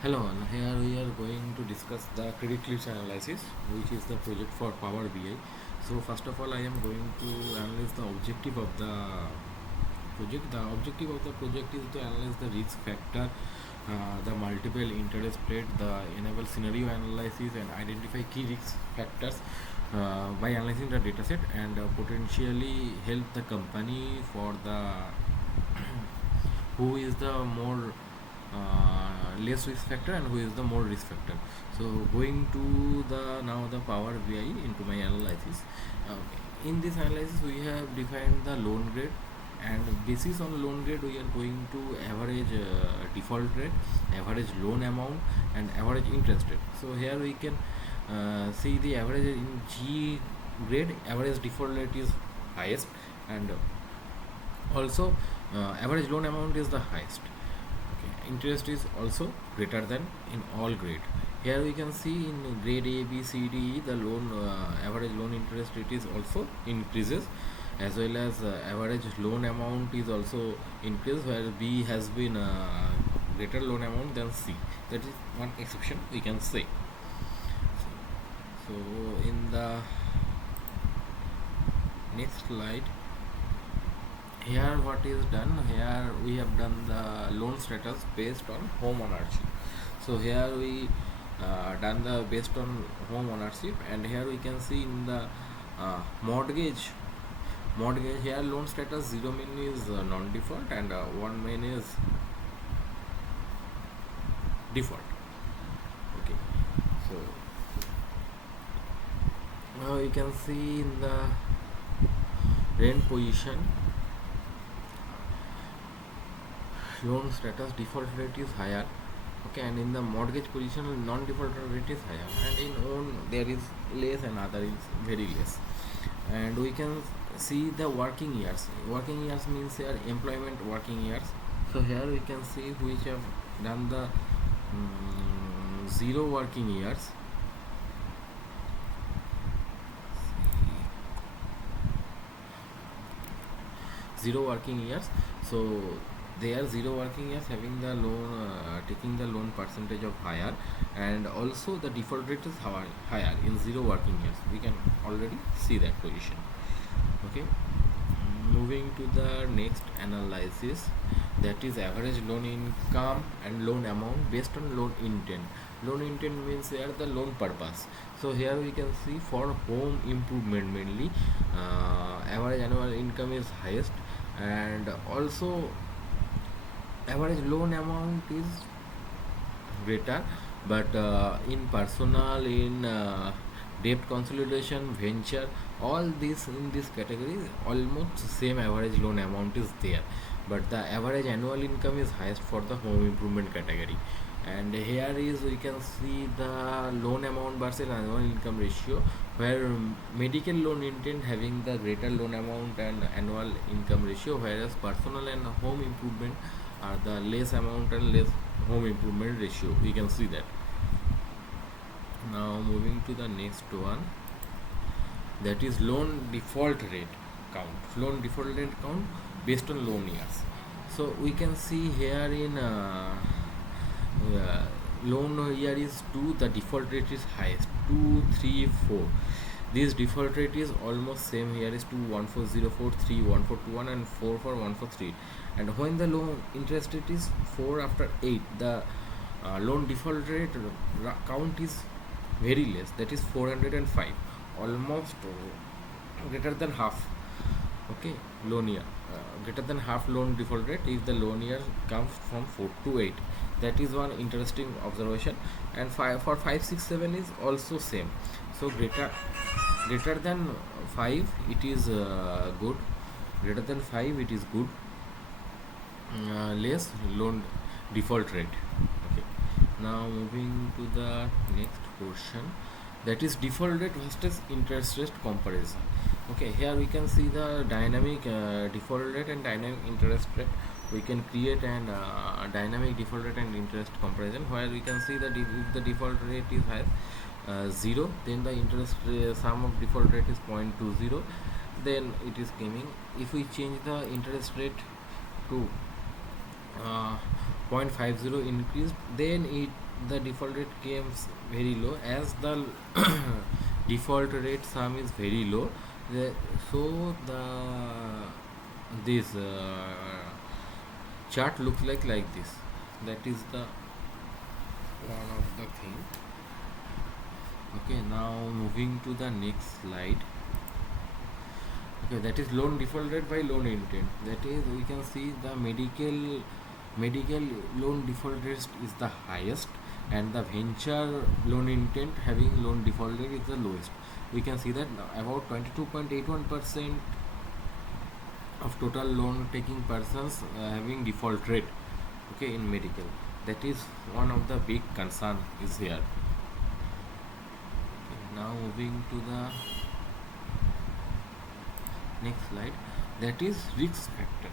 Hello, and here we are going to discuss the credit list analysis, which is the project for Power BI. So first of all, I am going to analyze the objective of the project. The objective of the project is to analyze the risk factor, the multiple interest rate, the enable scenario analysis, and identify key risk factors by analyzing the dataset, and potentially help the company for the who is the more less risk factor and who is the more risk factor. So going to the now the Power BI into my analysis. In this analysis we have defined the loan grade, and basis on loan grade we are going to average default rate, average loan amount, and average interest rate. So here we can see the average in G grade, average default rate is highest, and also average loan amount is the highest. Okay. Interest is also greater than in all grade. Here we can see in grade A, B, C, D, E, the loan average loan interest rate is also increases, as well as average loan amount is also increased, where B has been greater loan amount than C. That is one exception we can say. So in the next slide, here what is done, here we have done the loan status based on home ownership. So here we done the based on home ownership, and here we can see in the mortgage here loan status 0 main is non-default, and 1 main is default. Okay. So now you can see in the rent position, loan status default rate is higher. Okay, and in the mortgage position non-default rate is higher, and in own there is less and other is very less. And we can see the working years. Working years means here employment working years. So here we can see which have done the zero working years. Zero working years. So they are zero working years having the loan, taking the loan percentage of higher, and also the default rate is higher in zero working years. We can already see that position. Okay. Moving to the next analysis, that is average loan income and loan amount based on loan intent. Loan intent means here the loan purpose. So here we can see for home improvement mainly, average annual income is highest, and also average loan amount is greater, but in personal, in debt consolidation, venture, all this in this category almost same average loan amount is there, but the average annual income is highest for the home improvement category. And here is we can see the loan amount versus annual income ratio, where medical loan intent having the greater loan amount and annual income ratio, whereas personal and home improvement are the less amount and less home improvement ratio. We can see that. Now moving to the next one, that is loan default rate count. Loan default rate count based on loan years. So we can see here in loan year is 2, the default rate is highest, 2, 3, 4. This default rate is almost same. Here is 2, 1, 4, 0, 4, 3, 1, 4, 2, 1, and 4, 4, 1, 4, 3. And when the loan interest rate is 4 after 8, the loan default rate count is very less, that is 405, almost greater than half. Okay, loan year, greater than half loan default rate if the loan year comes from 4 to 8. That is one interesting observation. And 5 for 5, 6, 7 is also same. So greater than 5 it is good, greater than 5 it is good, less loan default rate. Okay. Now moving to the next portion, that is default rate versus interest rate comparison. Okay, here we can see the dynamic default rate and dynamic interest rate. We can create an dynamic default rate and interest comparison, where we can see that if the default rate is high, 0, then the interest sum of default rate is 0.20, then it is coming. If we change the interest rate to 0.50 increased, then it the default rate comes very low as the default rate sum is very low. the, so the this chart looks like this. That is the one of the thing. Okay, now moving to the next slide. Okay, that is loan default rate by loan intent. That is, we can see the medical loan default rate is the highest, and the venture loan intent having loan default rate is the lowest. We can see that about 22.81% of total loan taking persons having default rate, okay, in medical. That is one of the big concern is here. Okay, now moving to the next slide, that is risk factor.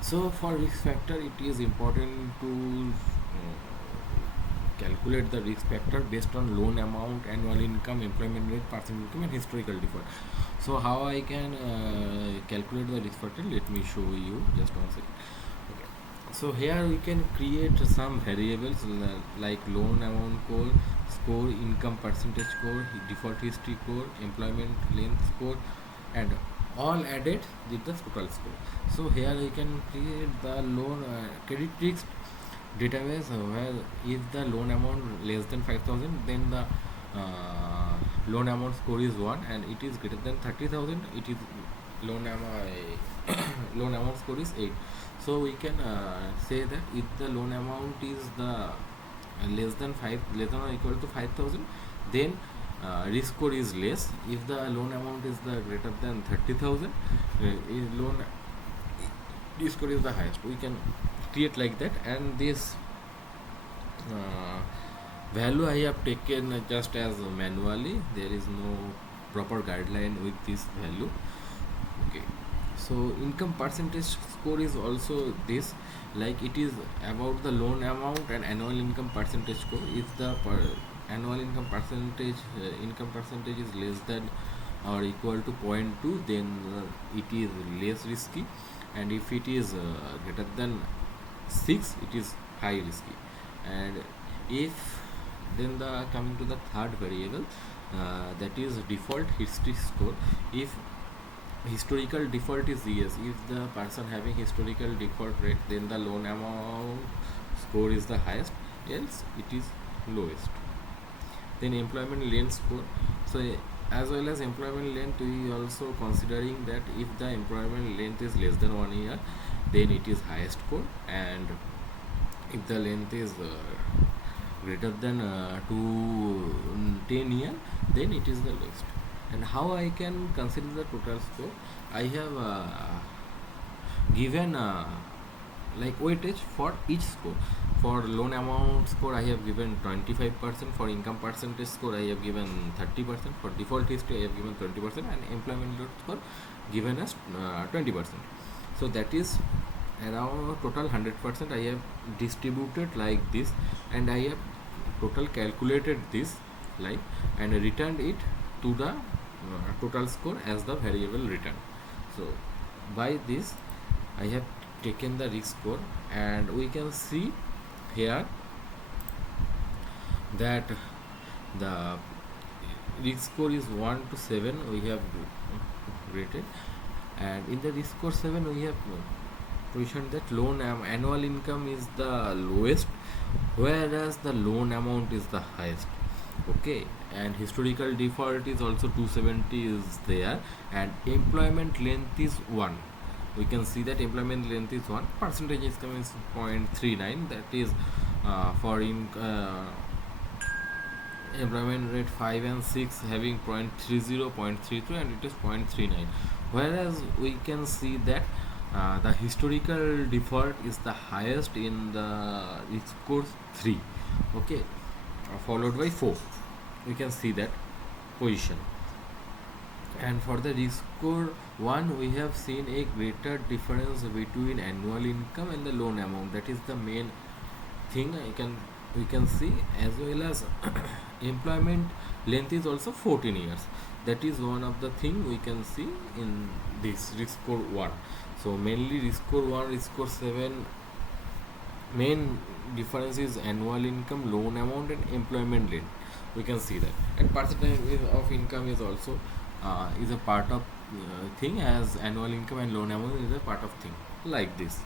So for risk factor, it is important to calculate the risk factor based on loan amount, annual income, employment rate, personal income, and historical default. So how I can calculate the risk factor? Let me show you just one second. Okay. So here we can create some variables like loan amount score, income percentage score, default history score, employment length score, and all added with the total score. So here we can create the loan credit risk database where if the loan amount less than 5,000, then the loan amount score is 1, and it is greater than 30,000, it is loan amount loan amount score is 8. So we can say that if the loan amount is the less than or equal to 5,000, then risk score is less. If the loan amount is the greater than 30,000, loan risk score is the highest. We can create like that, and this value I have taken just as manually. There is no proper guideline with this value. Okay, so income percentage score is also this, like it is about the loan amount and annual income percentage score. If the annual income percentage is less than or equal to 0.2, then it is less risky, and if it is greater than 6, it is high risky. And if then the coming to the third variable, that is default history score. If historical default is yes, if the person having historical default rate, then the loan amount score is the highest, else it is lowest. Then employment length score. So as well as employment length, we also considering that if the employment length is less than 1 year, then it is highest score, and if the length is greater than 10 year, then it is the lowest. And how I can consider the total score? I have given like weightage for each score. For loan amount score, I have given 25%. For income percentage score, I have given 30%. For default history, I have given 20%, and employment rate score given as 20%. So that is around total 100%. I have distributed like this, and I have total calculated this like, and returned it to the total score as the variable return. So by this I have taken the risk score, and we can see here that the risk score is 1 to 7 we have rated, and in the risk score 7 we have positioned that loan annual income is the lowest, whereas the loan amount is the highest. Okay, and historical default is also 270 is there, and employment length is 1. We can see that employment length is 1, percentage is coming 0.39, that is for employment rate 5 and 6 having 0.30, 0.32, and it is 0.39. Whereas we can see that the historical default is the highest in the risk score 3, okay, followed by 4. We can see that position. And for the risk score 1, we have seen a greater difference between annual income and the loan amount. That is the main thing we can see, as well as employment length is also 14 years. That is one of the thing we can see in this risk score 1. So mainly risk score 1, risk score 7 Main difference is annual income, loan amount, and employment rate. We can see that, and percentage of income is also is a part of thing, as annual income and loan amount is a part of thing, like this.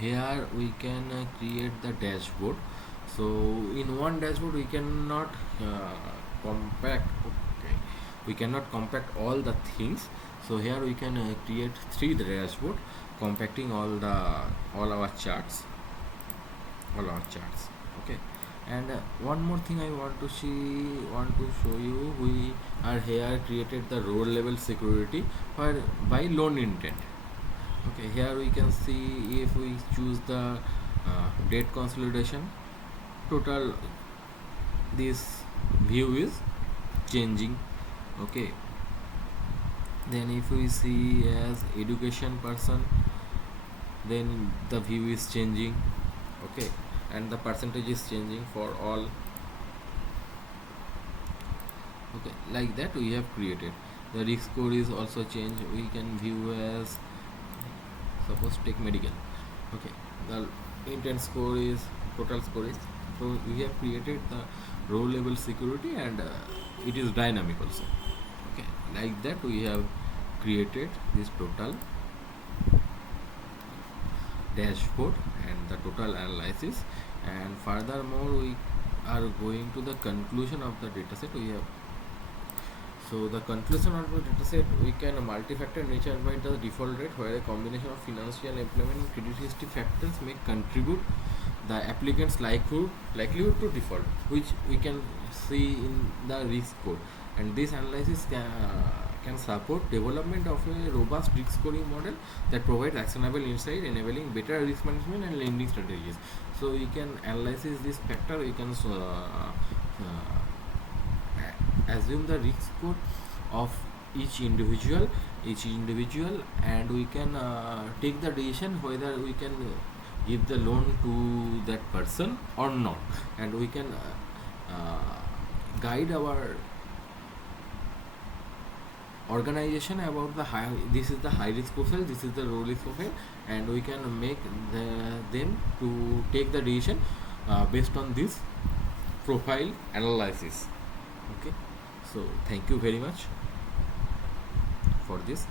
Here we can create the dashboard. So in one dashboard we cannot compact, okay, we cannot compact all the things. So here we can create three dashboard compacting all our charts, okay. And one more thing I want to show you, we are here created the row level security for by loan intent. Okay, here we can see if we choose the date consolidation, total, this view is changing. Okay, then if we see as education person, then the view is changing. Okay, and the percentage is changing for all. Okay, like that we have created. The risk score is also changed. We can view as, suppose take medical. Okay, the intent score is, total score is. So we have created the row level security, and it is dynamic also. Okay, like that we have created this total dashboard and the total analysis. And furthermore we are going to the conclusion of the dataset. We have, so the conclusion of the dataset, we can multi-factor nature by the default rate, where a combination of financial, employment, and credit history factors may contribute the applicant's likelihood to default, which we can see in the risk score. And this analysis can support development of a robust risk scoring model that provides actionable insight, enabling better risk management and lending strategies. So we can analyze this factor. We can assume the risk score of each individual, and we can take the decision whether we can give the loan to that person or not. And we can guide our organization about the high, this is the high risk profile, this is the low risk profile, and we can make them to take the decision based on this profile analysis. Okay, so thank you very much for this.